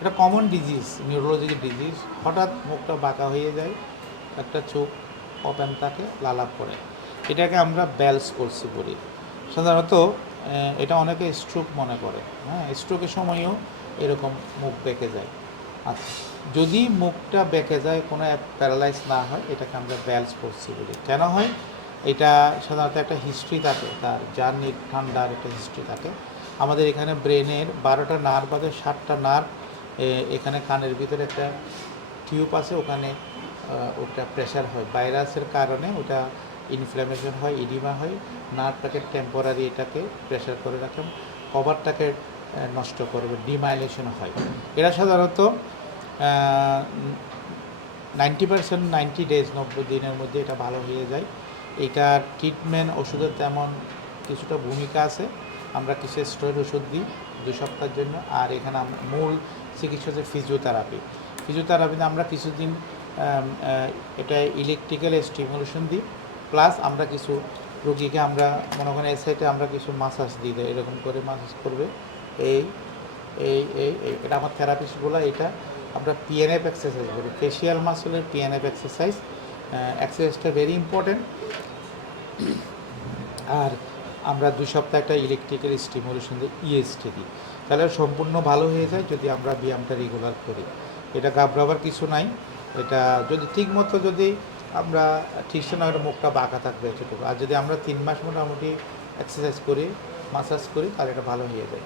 এটা common disease neurological disease হঠাৎ মুখটা বাঁকা হয়ে যায়, একটা চোখ ওপেন থাকে লালাপ করে। এটাকে আমরা ব্যালস করছি বলি। সাধারণত এটা অনেকে স্ট্রোক মনে করে। হ্যাঁ স্ট্রোকের সময়ও এরকম মুখ বেঁকে যায়। আচ্ছা যদি মুখটা বেঁকে যায়, কোনো প্যারালাইজ না হয়, এটাকে আমরা ব্যালস করছি বলি। কেন হয়? এটা সাধারণত একটা হিস্ট্রি থাকে, তার জার্নি ঠান্ডার একটা হিস্ট্রি থাকে। আমাদের এখানে ব্রেনের বারোটা নার্ভ আছে ষাটটা নার্ভ এখানে কানের ভিতরে একটা টিউব আছে, ওখানে ওটা প্রেশার হয়। ভাইরাসের কারণে ওটা ইনফ্ল্যামেশন হয় ইডিমা হয়। নার্ভটাকে টেম্পোরারি এটাকে প্রেশার করে রাখেন কভারটাকে নষ্ট করবে ডিমাইলেশন হয়। এরা সাধারণত নাইনটি পার্সেন্ট নাইনটি ডেজ নব্বই দিনের মধ্যে এটা ভালো হয়ে যায়। এটার ট্রিটমেন্ট ওষুধের তেমন কিছুটা ভূমিকা আছে। আমরা কিছু স্টেরয়েড ওষুধ দিই দুই সপ্তাহের জন্য। আর এখানে মূল চিকিৎসা হচ্ছে ফিজিওথেরাপি ফিজিওথেরাপিতে আমরা কিছুদিন এটা ইলেকট্রিক্যাল স্টিমুলেশন দিই। প্লাস আমরা কিছু রুগীকে আমরা, মনে করেন এই আমরা কিছু মাসাজ দিই। দেয় এরকম করে মাসাজ করবে। এই এই এই এটা আমার থেরাপিস্ট বলা এটা। আমরা পিএনএফ এক্সারসাইজ বলি ফেশিয়াল মাসলের পিএনএফ এক্সারসাইজ এক্সারসাইজটা ভেরি ইম্পর্টেন্ট আর আমরা দুই সপ্তাহ একটা ইলেকট্রিক্যাল স্টিমুলেশন দিই ইএসটি দিই। তাহলে সম্পূর্ণ ভালো হয়ে যায় যদি আমরা ব্যায়ামটা রেগুলার করি। এটা ঘাবড়াবার কিছু নাই। এটা যদি ঠিক মতো যদি আমরা ঠিক সময় মুখটা বাঁকা থাকবে এতটুকু। আর যদি আমরা তিন মাস মোটামুটি এক্সারসাইজ করি মাসাজ করি, তাহলে এটা ভালো হয়ে যায়।